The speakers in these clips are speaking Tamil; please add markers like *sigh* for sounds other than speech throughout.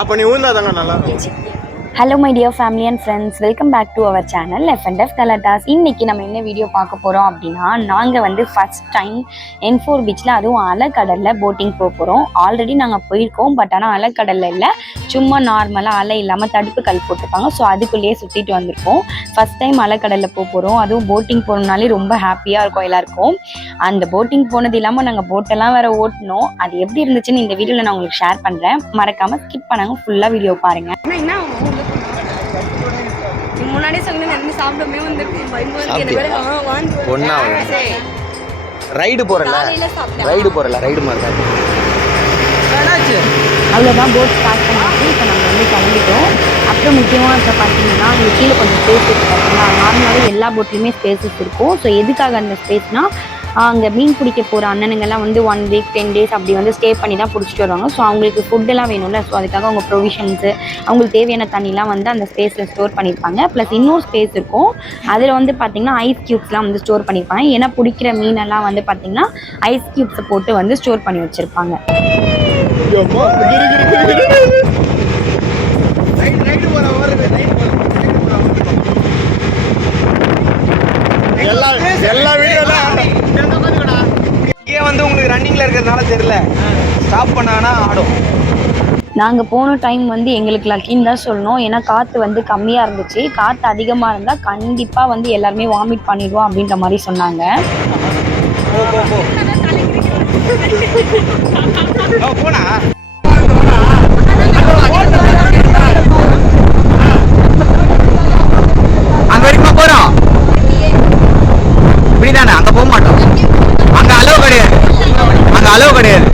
அப்ப நீ ஊந்தாதாங்க நல்லா இருக்கும். Hello my dear family and friends welcome back to our channel F and F கலட்டாஸ் இன்னைக்கு நம்ம என்ன வீடியோ பார்க்க போகிறோம் அப்படின்னா நாங்கள் வந்து ஃபர்ஸ்ட் டைம் என் ஃபோர் பீச்சில் அதுவும் அலைக்கடலில் போட்டிங் போக போகிறோம் ஆல்ரெடி நாங்கள் போயிருக்கோம் பட் ஆனால் அலைக்கடலில் இல்லை. சும்மா நார்மலாக அலை இல்லாமல் தடுப்பு கல் போட்டிருப்பாங்க. ஸோ அதுக்குள்ளேயே சுற்றிட்டு வந்திருக்கோம். ஃபர்ஸ்ட் டைம் அலைக்கடலில் போக போகிறோம் அதுவும் போட்டிங் போகணுனாலே ரொம்ப ஹாப்பியாக இருக்கும் எல்லாருக்கும். அந்த போட்டிங் போனது இல்லாமல் நாங்கள் போட்டெல்லாம் வேற ஓட்டினோம். அது எப்படி இருந்துச்சுன்னு இந்த வீடியோவில் நான் உங்களுக்கு ஷேர் பண்ணுறேன் மறக்காமல் ஸ்கிப் பண்ணாங்க ஃபுல்லாக வீடியோ பாருங்கள் முன்னாடியே சொன்ன நான் வாந்தி. சரி. ரைடு போறல ரைடு போறல ரைடு மாதிரி தான். அவ்வளோதான் போட் ஸ்டார்ட் பண்ணிட்டு இப்போ நம்ம வந்து கிளம்பிட்டோம். அப்புறம் முக்கியமாக இப்போ பார்த்தீங்கன்னா இங்கே கீழே கொஞ்சம் ஸ்பேஸ் இருக்குது நார்மலாகவே எல்லா போட்லேயுமே ஸ்பேசஸ் இருக்கும். ஸோ எதுக்காக அந்த ஸ்பேஸ்னால் அங்கே மீன் பிடிக்க போகிற அண்ணனுங்கெல்லாம் வந்து ஒன் வீக் டென் டேஸ் அப்படி வந்து ஸ்டே பண்ணி தான் பிடிச்சிட்டு வருவாங்க. ஸோ அவங்களுக்கு ஃபுட்டெல்லாம் வேணும்ல. ஸோ அதுக்காக அவங்க ப்ரொவிஷன்ஸு அவங்களுக்கு தேவையான தண்ணிலாம் வந்து அந்த ஸ்பேஸில் ஸ்டோர் பண்ணியிருப்பாங்க. ப்ளஸ் இன்னொரு ஸ்பேஸ் இருக்கும். அதில் வந்து பார்த்திங்கன்னா ஐஸ் க்யூப்ஸ்லாம் வந்து ஸ்டோர் பண்ணியிருப்பாங்க. ஏன்னா பிடிக்கிற மீனெல்லாம் வந்து பார்த்திங்கன்னா ஐஸ் க்யூப்ஸை போட்டு வந்து ஸ்டோர் பண்ணி வச்சுருப்பாங்க. எல்லா எல்லா இங்கே ரன்னிங்ல இருக்கிறதுனால தெரியல. ஸ்டாப் பண்ணாங்கன்னா ஆடும். நாங்கள் போன டைம் வந்து எங்களுக்கு லக்கின்னு தான் சொல்லணும். ஏன்னா காற்று வந்து கம்மியாக இருந்துச்சு. காற்று அதிகமாக இருந்தால் கண்டிப்பாக வந்து எல்லாருமே வாமிட் பண்ணிடுவோம் அப்படின்ற மாதிரி சொன்னாங்க. போனா அங்க வரைக்கும் போறோம் இப்படிதானே அங்க போக மாட்டோம் அங்க அளவு கிடையாது அங்க அளவு கிடையாது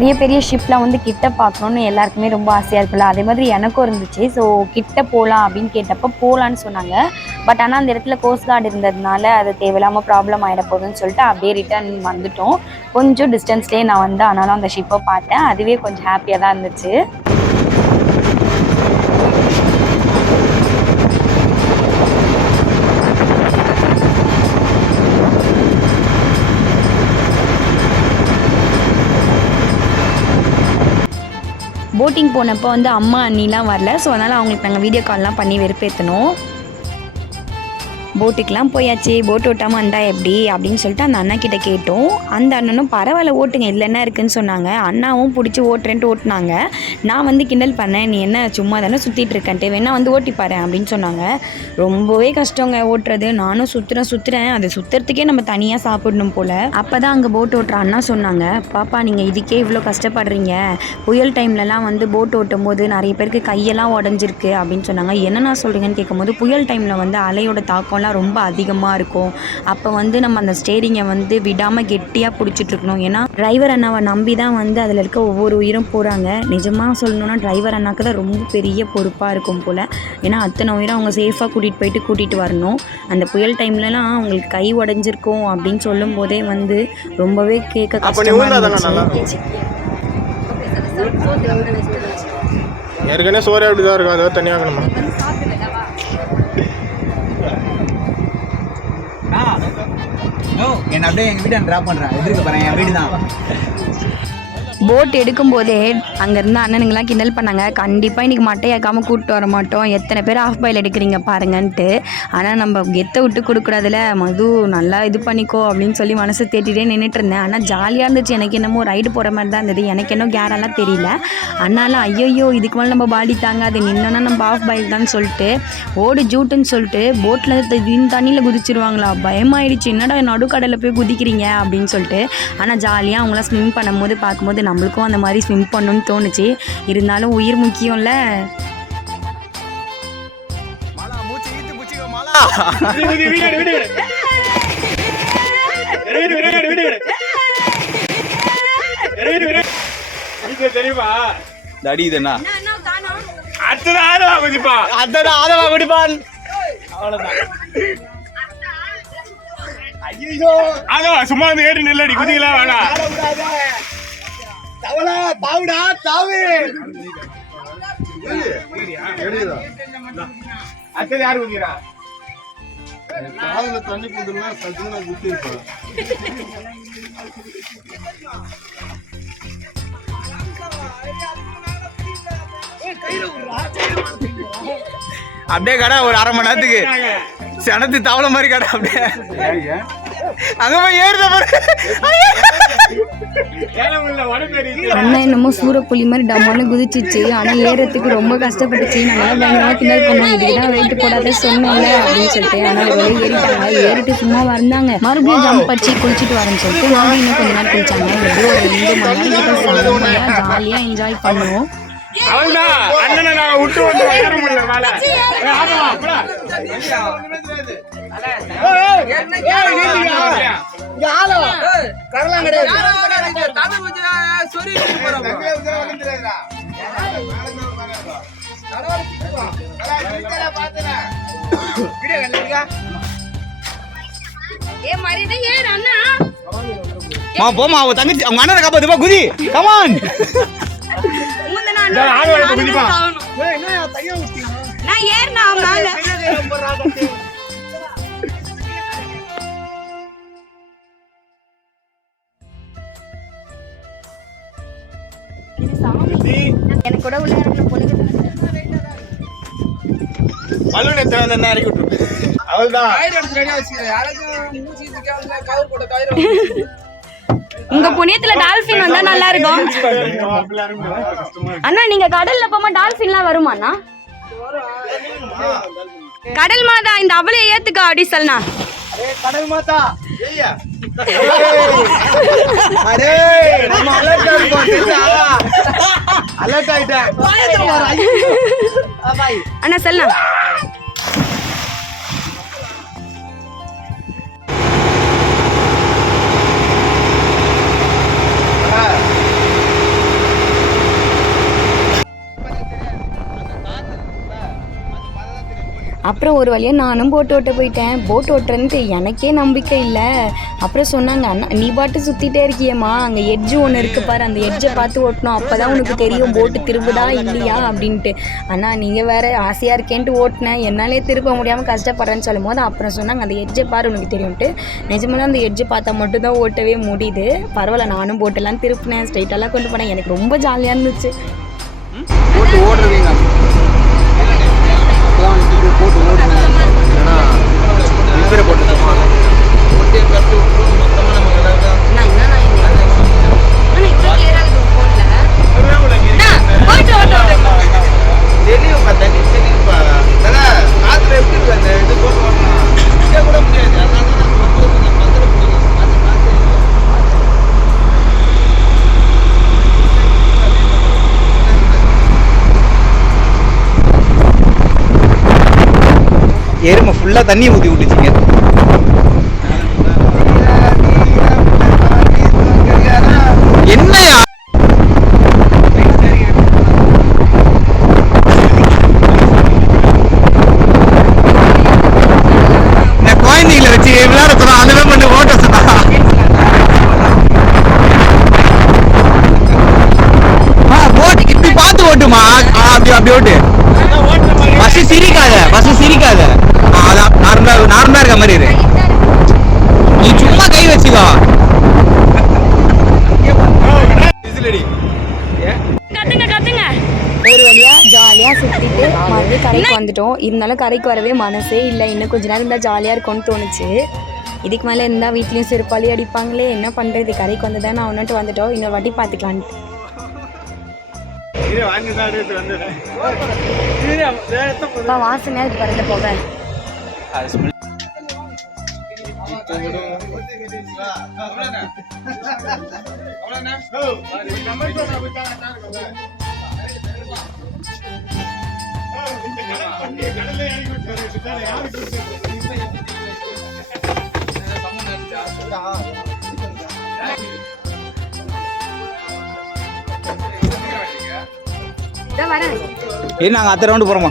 பெரிய பெரிய ஷிப்லாம் வந்து கிட்ட பார்க்கணுன்னு எல்லாருக்குமே ரொம்ப ஆசையாக இருக்குல்ல. அதே மாதிரி எனக்கும் இருந்துச்சு. ஸோ கிட்ட போகலாம் அப்படின்னு கேட்டப்போ போகலான்னு சொன்னாங்க. பட் ஆனால் அந்த இடத்துல கோஸ்ட் கார்டு இருந்ததுனால அது தேவையில்லாமல் ப்ராப்ளம் ஆகிட போகுதுன்னு சொல்லிட்டு அப்படியே ரிட்டர்ன் வந்துட்டோம். கொஞ்சம் டிஸ்டன்ஸ்லேயே நான் வந்து ஆனாலும் அந்த ஷிப்பை பார்த்தேன். அதுவே கொஞ்சம் ஹாப்பியாக தான் இருந்துச்சு. போட்டிங் போனப்போ வந்து அம்மா அண்ணிலாம் வரல. ஸோ அதனால் அவங்களுக்கு நாங்கள் வீடியோ கால்லாம் பண்ணி வெறுப்பேற்றணும் போட்டுக்கெலாம் போயாச்சு போட் ஓட்டாமல் வந்தா எப்படி அப்படின்னு சொல்லிட்டு அந்த அண்ணா கிட்ட கேட்டோம். அந்த அண்ணனும் பரவாயில்ல ஓட்டுங்க இல்லைன்னா என்ன இருக்குன்னு சொன்னாங்க. அண்ணாவும் பிடிச்சி ஓட்டுறேன்ட்டு ஓட்டினாங்க. நான் வந்து கிண்டல் பண்ணேன் நீ என்ன சும்மா தானே சுற்றிட்டு இருக்கேன்ட்டு வேணா வந்து ஓட்டிப்பாரு அப்படின்னு சொன்னாங்க. ரொம்பவே கஷ்டங்க ஓட்டுறது. நானும் சுற்றுறேன் சுற்றுறேன் அது சுற்றுறதுக்கே நம்ம தனியாக சாப்பிடணும் போல். அப்போ தான் அங்கே போட் ஓட்டுற அண்ணா சொன்னாங்க பாப்பா நீங்கள் இதுக்கே இவ்வளோ கஷ்டப்படுறீங்க. புயல் டைம்லலாம் வந்து போட் ஓட்டும் போது நிறைய பேருக்கு கையெல்லாம் உடஞ்சிருக்கு அப்படின்னு சொன்னாங்க. என்னென்ன சொல்கிறீங்கன்னு கேட்கும்போது புயல் டைமில் வந்து அலையோட தாக்கம் தாக்கம்லாம் ரொம்ப அதிகமாக இருக்கும். அப்போ வந்து நம்ம அந்த ஸ்டேரிங்கை வந்து விடாமல் கெட்டியாக பிடிச்சிட்டு இருக்கணும் ஏன்னா டிரைவர் அண்ணாவை நம்பி தான் வந்து அதில் இருக்க ஒவ்வொரு உயிரும் போகிறாங்க நிஜமாக சொல்லணும்னா டிரைவர் அண்ணாக்கு தான் ரொம்ப பெரிய பொறுப்பாக இருக்கும் போல். ஏன்னா அத்தனை உயிரை அவங்க சேஃபாக கூட்டிகிட்டு போயிட்டு கூட்டிகிட்டு வரணும். அந்த புயல் டைம்லலாம் அவங்களுக்கு கை உடஞ்சிருக்கும் அப்படின்னு சொல்லும் போதே வந்து ரொம்பவே கேட்க கஷ்டமாக ஏற்கனவே சோறு அப்படிதான் இருக்கும் அதை தனியாகணுமா என்ன அப்படியே எங்கள் வீட்டை ட்ராப் பண்ணுறேன் எதிர்க்க போகிறேன் என் வீடு தான் போட் எடுக்கும்போதே அங்கேருந்து அண்ணனுங்களாம் அண்ணனுங்கெல்லாம் கிண்டல் பண்ணாங்க. கண்டிப்பாக இன்றைக்கி மட்டையாக்காமல் கூப்பிட்டு வர மாட்டோம். எத்தனை பேர் ஆஃப் பாயில் எடுக்கிறீங்க பாருங்கன்ட்டு. ஆனால் நம்ம கெத்தை விட்டு கொடுக்குறதுல மது நல்லா இது பண்ணிக்கோ அப்படின்னு சொல்லி மனசு தேட்டிகிட்டே நின்றுட்டு இருந்தேன். ஆனால் ஜாலியாக இருந்துச்சு. எனக்கு என்னமோ ரைடு போகிற மாதிரி தான் இருந்தது. எனக்கு என்ன கேரெல்லாம் தெரியல. அண்ணாலாம் ஐயோ இதுக்கு மேலே நம்ம பாடி தாங்காது. நின்னோன்னா நம்ம ஆஃப் பாயில் தான் சொல்லிட்டு ஓடு ஜூட்டுன்னு சொல்லிட்டு போட்டில் திடீர்னு தண்ணியில் குதிச்சிருவாங்களா? பயமாயிடுச்சு. என்னடா நடுக்கடலில் போய் குதிக்கிறீங்க அப்படின்னு சொல்லிட்டு. ஆனால் ஜாலியாக அவங்களாம் ஸ்விம் பண்ணும்போது பார்க்கும்போது நம்மளுக்கும் அந்த மாதிரி ஸ்விம் பண்ணணும்னு தோணுச்சு. இருந்தாலும் உயிர் முக்கியம்ல. மாலா மூச்சு ஈத்து புச்சிக்கோ மாலா. தெரியுமா தடி இது என்ன? அடுத்தது ஆதவா குதிப்பா. அடுத்தது ஆதவா குடிப்பான் ஐயோ ஆதவா சும்மா வந்து ஏறி நெல்லடி குதிக்கலாம் வேணாம். தவளா தாவுடா தாவு அடுத்தது யாரு குதிக்கிறா காதுல தண்ணி போட்டுலாம் சத்துனா குத்தி இருப்பான் அப்படியே கடை ஒரு அரை மணி நேரத்துக்கு சனத்து தவளை மாதிரி கடை அப்படியே. அங்க போய் ஏறுத பாரு. அண்ணன் என்னமோ சூரப்புலி மாதிரி டம்மான்னு குதிச்சிச்சு. ஆனால் ஏறத்துக்கு ரொம்ப கஷ்டப்பட்டுச்சு. நாங்கள் பயங்கரமாக கிண்டல் பண்ணோம் இதுதான் வெயிட் போடாத சொன்னோம்ல அப்படின்னு சொல்லிட்டு. ஆனால் வெளியே ஏறிட்டாங்க. ஏறிட்டு சும்மா வந்தாங்க. மறுபடியும் ஜம்ப் அடிச்சு குளிச்சுட்டு வரேன்னு சொல்லிட்டு மறுபடியும் இன்னும் கொஞ்ச நேரம் குளிச்சாங்க. எப்படியும் ஒரு ரெண்டு மணி நேரம் ஜாலியாக என்ஜாய் பண்ணுவோம். அண்ணனை நான் விட்டு வந்து ஏற முடியல மேல ஏய், ஆமா, போடா. ஏ மரியாதை ஏறு அண்ணா மா போமா அவ தங்கச்சி அவங்க அண்ணனை காப்பாத்து போ குதி கமான். நான் ஏறினா மேல எனக்கு கூட விளையாடுற பொண்ணுங்க பலூன் எத்தனை வந்து என்ன இறக்கி விட்டுரு அவள்தான் உங்க புண்ணியத்துல டால்பின் வந்தா நல்லா இருக்கும் அண்ணா நீங்க கடல்ல போமா டால்பின்லாம் வருமா அண்ணா? கடல் மாதா இந்த அவளைய ஏத்துக்கா அப்படி சொல்லனா கடல் மாதா. *laughs* அரே நம்ம அலர்ட் அலர்ட் ஆயிட்டேன். அண்ணா சொல்லலாம் அப்புறம் ஒரு வழியாக நானும் போட் ஓட்ட போயிட்டேன். போட் ஓட்டுறேன்ட்டு எனக்கே நம்பிக்கை இல்லை. அப்புறம் சொன்னாங்க அண்ணா நீ பாட்டு சுற்றிட்டே இருக்கியேம்மா. அங்கே எட்ஜு ஒன்று இருக்கு பாரு. அந்த எட்ஜை பார்த்து ஓட்டணும். அப்போ தான் உனக்கு தெரியும் போட்டு திரும்புதா இல்லையா? அப்படின்ட்டு. அண்ணா நீங்கள் வேற ஆசையாக இருக்கேன்ட்டு ஓட்டினேன் என்னாலே திருப்ப முடியாமல் கஷ்டப்படுறேன்னு சொல்லும் போது அப்புறம் சொன்னாங்க அந்த எட்ஜை பாரு உனக்கு தெரியும்ட்டு. நிஜமெல்லாம் அந்த எட்ஜை பார்த்தா மட்டும்தான் ஓட்டவே முடியுது. பரவாயில்ல நானும் போட்டெல்லாம் திருப்பினேன். ஸ்ட்ரைட்டெல்லாம் கொண்டு போனேன். எனக்கு ரொம்ப ஜாலியாக இருந்துச்சு. போட்டு ஓடுறீங்க போட்டு ஓடுறீங்க ஏன்னா ரிப்பேர் போட்டு அண்ணா என்னண்ணா இது? அண்ணா இவ்வளோ clear ஆகுது உங்க phone ல? அண்ணா, போயிட்டு ஓட்டு ஓட்டு. தெரியும்ப்பா தண்ணி தெரியும்ப்பா தல காத்துல எப்படி இருக்கு அந்த இது போட்டு வரலாம் இங்கே கூட முடியாது அதனால தான் நம்ம வந்து கொஞ்சம் பத்திர முடியும் அந்த காத்து எருமை ஃபுல்லா தண்ணி ஊத்தி விட்டுச்சிங்க என்னையா இந்த குழந்தைகளை வச்சு விளையாட சொன்னா அந்த மாதிரி பண்ணி ஓட்ட எருமை ஃபுல்லாக தண்ணி பார்த்து ஓட்டுமா? ஆ, அப்படி அப்படி ஓட்டு. பஸ் சிரிக்காத பஸ் சிரிக்காத. அதான் நார்மலா இருக்க மாதிரி இரு. நீ சும்மா கை வச்சுக்கோ. ஒரு வழியாக ஜாலியாக சுற்றிட்டு மறுபடியும் கரைக்கு வந்துட்டோம். இருந்தாலும் கரைக்கு வரவே மனசே இல்லை. இன்னும் கொஞ்ச நேரம் இருந்தால் ஜாலியாக இருக்கும்னு தோணுச்சு. இதுக்கு மேலே இருந்தால் வீட்லேயும் செருப்பாளி அடிப்பாங்களே என்ன பண்ணுறது கரைக்கு வந்து தான் நான் ஒன்றுட்டு வந்துட்டோம். இன்னொரு வாட்டி பார்த்துக்கலான்ட்டு இரு, வாங்கி தான் எடுத்து வந்துடுறேன். இரு, வேகத்தை போடு. அப்பா வாசனை இது பறந்து போக ஏன் நாங்கள் அத்தை ரவுண்டு போகிறோமா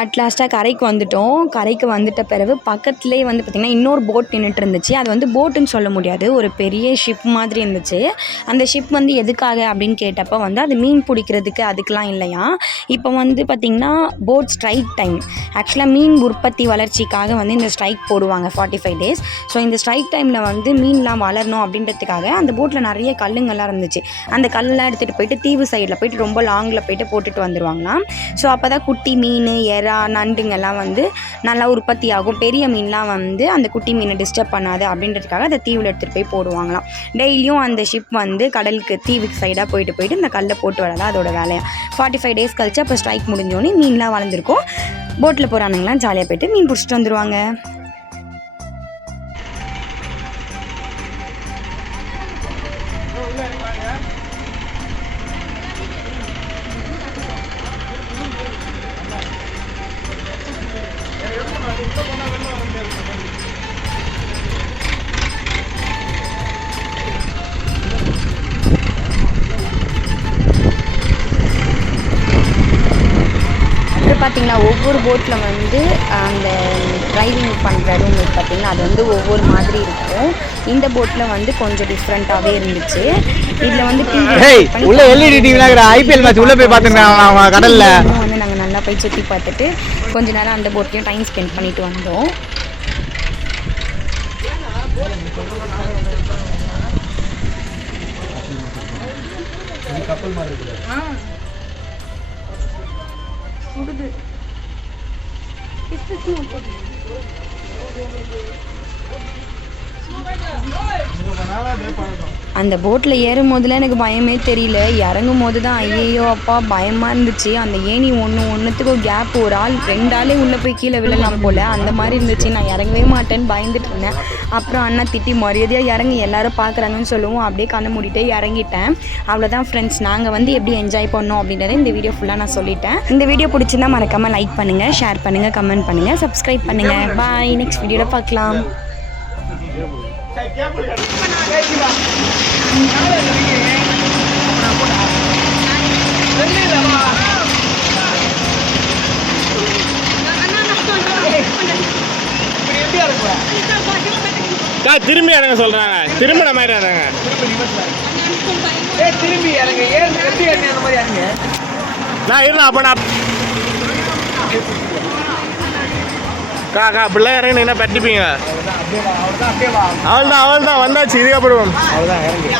அட் லாஸ்ட்டாக கரைக்கு வந்துட்டோம். கரைக்கு வந்துட்ட பிறகு பக்கத்துலேயே வந்து பார்த்திங்கன்னா இன்னொரு போட் நின்றுட்டு இருந்துச்சு அது வந்து போட்டுன்னு சொல்ல முடியாது. ஒரு பெரிய ஷிப் மாதிரி இருந்துச்சு. அந்த ஷிப் வந்து எதுக்காக அப்படின்னு கேட்டப்போ வந்து அது மீன் பிடிக்கிறதுக்கு அதுக்கெலாம் இல்லையா? இப்போ வந்து பார்த்திங்கன்னா போட் ஸ்ட்ரைக் டைம் ஆக்சுவலாக மீன் உற்பத்தி வளர்ச்சிக்காக வந்து இந்த ஸ்ட்ரைக் போடுவாங்க ஃபார்ட்டி ஃபைவ் டேஸ் ஸோ இந்த ஸ்ட்ரைக் டைமில் வந்து மீன்லாம் வளரணும் அப்படின்றதுக்காக அந்த போட்டில் நிறைய கல்லுங்கள்லாம் இருந்துச்சு. அந்த கல்லெலாம் எடுத்துகிட்டு போயிட்டு தீவு சைடில் போயிட்டு ரொம்ப லாங்கில் போயிட்டு போட்டுட்டு வந்துடுவாங்களாம் ஸோ அப்போ தான் குட்டி மீன் எற நண்டுங்கெல்லாம் வந்து நல்லா உற்பத்தி ஆகும் பெரிய மீன்லாம் வந்து அந்த குட்டி மீனை டிஸ்டர்ப் பண்ணாது அப்படின்றதுக்காக அதை தீவில் எடுத்துகிட்டு போய் போடுவாங்களாம். டெய்லியும் அந்த ஷிப் வந்து கடலுக்கு தீவுக்கு சைடாக போயிட்டு போயிட்டு இந்த கல்லை போட்டு வரதா அதோட வேலையா ஃபார்ட்டி ஃபைவ் டேஸ் கழிச்சு அப்போ ஸ்ட்ரைக் முடிஞ்சோடனே மீன்லாம் வளர்ந்துருக்கும். போட்டில் போகிறானுங்களாம் ஜாலியாக போயிட்டு மீன் பிடிச்சிட்டு வந்துடுவாங்க ஒவ்வொரு போட்டில் வந்து அந்த டிரைவிங் பண்ணுற ரூம் இருக்கு பார்த்தீங்களா அது வந்து ஒவ்வொரு மாதிரி இருக்கும். இந்த போட்டில் வந்து கொஞ்சம் டிஃப்ரெண்ட்டாகவே இருந்துச்சு. இதில் வந்து ஹேய் உள்ள எல்இடி டிவிலாம் ஐபிஎல் மேட்ச் உள்ள போய் பார்த்துருக்காங்க கடல்ல. வந்து நாங்கள் நல்லா போய் சுற்றி பார்த்துட்டு கொஞ்ச நேரம் அந்த போட்லேயும் டைம் ஸ்பெண்ட் பண்ணிட்டு வந்தோம். It's just not அந்த போட்டில் ஏறும் போதுல எனக்கு பயமே தெரியல. இறங்கும் போது தான் ஐயையோ அப்பா பயமாக இருந்துச்சு. அந்த ஏணி ஒன்று ஒன்றுத்துக்கு கேப் ஒரு ஆள் ரெண்டு ஆளே உள்ளே போய் கீழே விழலாம் போல். அந்த மாதிரி இருந்துச்சு. நான் இறங்கவே மாட்டேன்னு பயந்துட்டு இருந்தேன். அப்புறம் அண்ணா திட்டி மரியாதையாக இறங்கி எல்லாரும் பார்க்குறாங்கன்னு சொல்லுவோம். அப்படியே கண்ணை மூடிட்டே இறங்கிட்டேன். அவ்வளோதான் ஃப்ரெண்ட்ஸ் நாங்கள் வந்து எப்படி என்ஜாய் பண்ணோம் அப்படின்றத இந்த வீடியோ ஃபுல்லாக நான் சொல்லிட்டேன். இந்த வீடியோ பிடிச்சிருந்தா மறக்காமல் லைக் பண்ணுங்கள் ஷேர் பண்ணுங்கள் கமெண்ட் பண்ணுங்கள் சப்ஸ்கிரைப் பண்ணுங்கள் பாய் நெக்ஸ்ட் வீடியோவில் பார்க்கலாம். திரும்பி இறங்க சொல்றாங்க. திரும்ப நம்ம இறங்க திரும்பி இறங்க ஏன் எப்படி அந்த மாதிரி இறங்க. நான் இருந்தேன் அப்ப நான் கா அப்படிலாம் இறங்கினீங்கன்னா பட்டிப்பீங்க அவள் தான் அவள் தான் வந்தாச்சு இதுக்கப்புறம். அவ்வளோதான் இறங்கு.